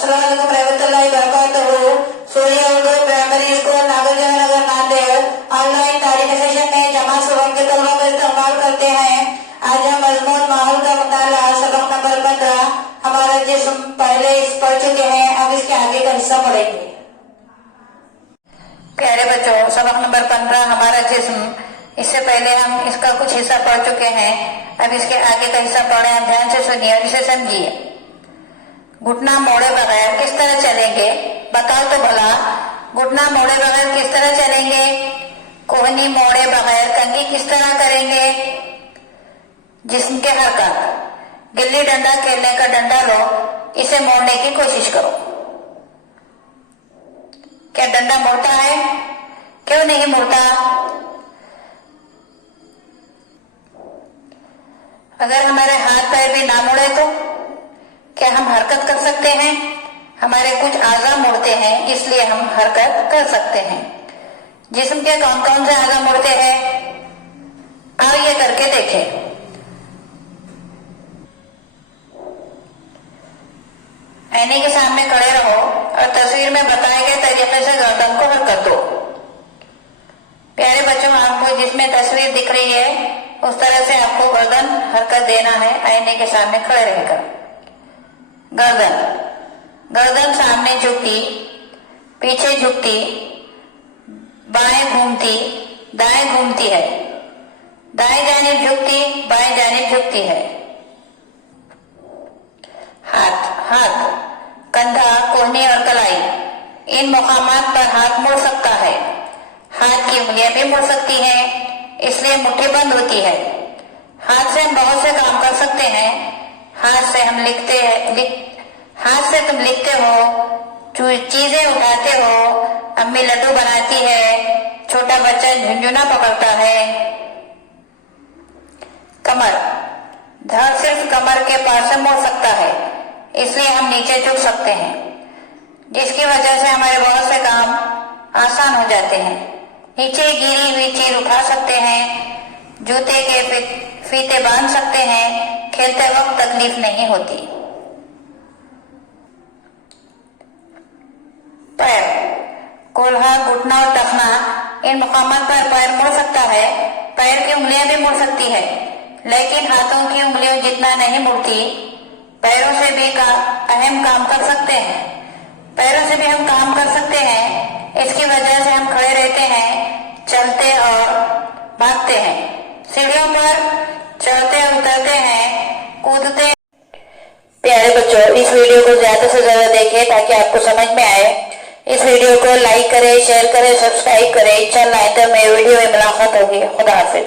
अस्सलामुअलैकुम रहमतुल्लाहि वबरकातुहू। सूर्य Urdu primary school Nagarjan नगर Nanded online तारीख सेशन में जमा सुबह के तलबा का इस्तेमाल करते हैं। आज हम मजमून माहौल का मुताला सबक नंबर 15 हमारा जिस्म पहले पढ़ चुके हैं, अब इसके आगे का हिस्सा पढ़ेंगे। प्यारे बच्चों, सबक नंबर 15 हमारा जिस्म, इससे पहले हम इसका कुछ हिस्सा पढ़ चुके हैं। अब इसके आगे का हिस्सा पढ़े, ध्यान से सुनिए और इसे समझिए। घुटना मोड़े बगैर किस तरह चलेंगे? बताओ तो भला, घुटना मोड़े बगैर किस तरह चलेंगे? कोहनी मोड़े बगैर कंघी किस तरह करेंगे? जिस्म के हरकत, गिल्ली डंडा खेलने का डंडा लो, इसे मोड़ने की कोशिश करो। क्या डंडा मुड़ता है? क्यों नहीं मुड़ता? अगर हमारे हाथ पैर भी ना मुड़े तो क्या हम हरकत कर सकते हैं? हमारे कुछ आज़ा मुड़ते हैं, इसलिए हम हरकत कर सकते हैं। जिस्म के कौन कौन से आज़ा मुड़ते हैं? आओ ये करके देखें। आईने के सामने खड़े रहो और तस्वीर में बताए गए तरीके से गर्दन को हरकत दो। प्यारे बच्चों, आपको जिसमें तस्वीर दिख रही है उस तरह से आपको गर्दन हरकत देना है, आईने के सामने खड़े रहकर। गर्दन, गर्दन सामने झुकती, पीछे झुकती, बाएं घूमती, दाएं घूमती है, दाएं जानिब झुकती, बाएं जानिब झुकती है। हाथ, हाथ, कंधा, कोहनी और कलाई, इन मुकामात पर हाथ मुड़ सकता है। हाथ की उंगलियां भी मुड़ सकती हैं, इसलिए मुट्ठी बंद होती है। हाथ से हम बहुत से काम कर सकते हैं। हाथ से हम लिखते हैं, हाथ से तुम लिखते हो, चीजें उठाते हो, अम्मी लड्डू बनाती है, छोटा बच्चा झुंझुना पकड़ता है। कमर, धड़ सिर्फ कमर के पास से मुड़ सकता है, इसलिए हम नीचे झुक सकते हैं, जिसकी वजह से हमारे बहुत से काम आसान हो जाते हैं। नीचे गिरी हुई चीज उठा सकते हैं, जूते के फीते बांध सकते हैं, खेलते वक्त तकलीफ नहीं होती। पैर, कोल्हा, घुटना और टखना, इन मुकामात पर पैर मुड़ सकता है। पैर की उंगलियां भी मुड़ सकती है, लेकिन हाथों की उंगलियों जितना नहीं मुड़ती। पैरों से भी अहम काम कर सकते हैं। पैरों से भी हम काम कर सकते हैं, इसकी वजह से हम खड़े रहते हैं, चलते और भागते हैं, सीढ़ियों पर चढ़ते उतरते हैं, कूदते। प्यारे बच्चों, इस वीडियो को ज्यादा से ज्यादा देखें ताकि आपको समझ में आए। इस वीडियो को लाइक करें, शेयर करें, सब्सक्राइब करें। इंशाअल्लाह आइंदा में वीडियो में मुलाकात होगी। खुदा हाफिज।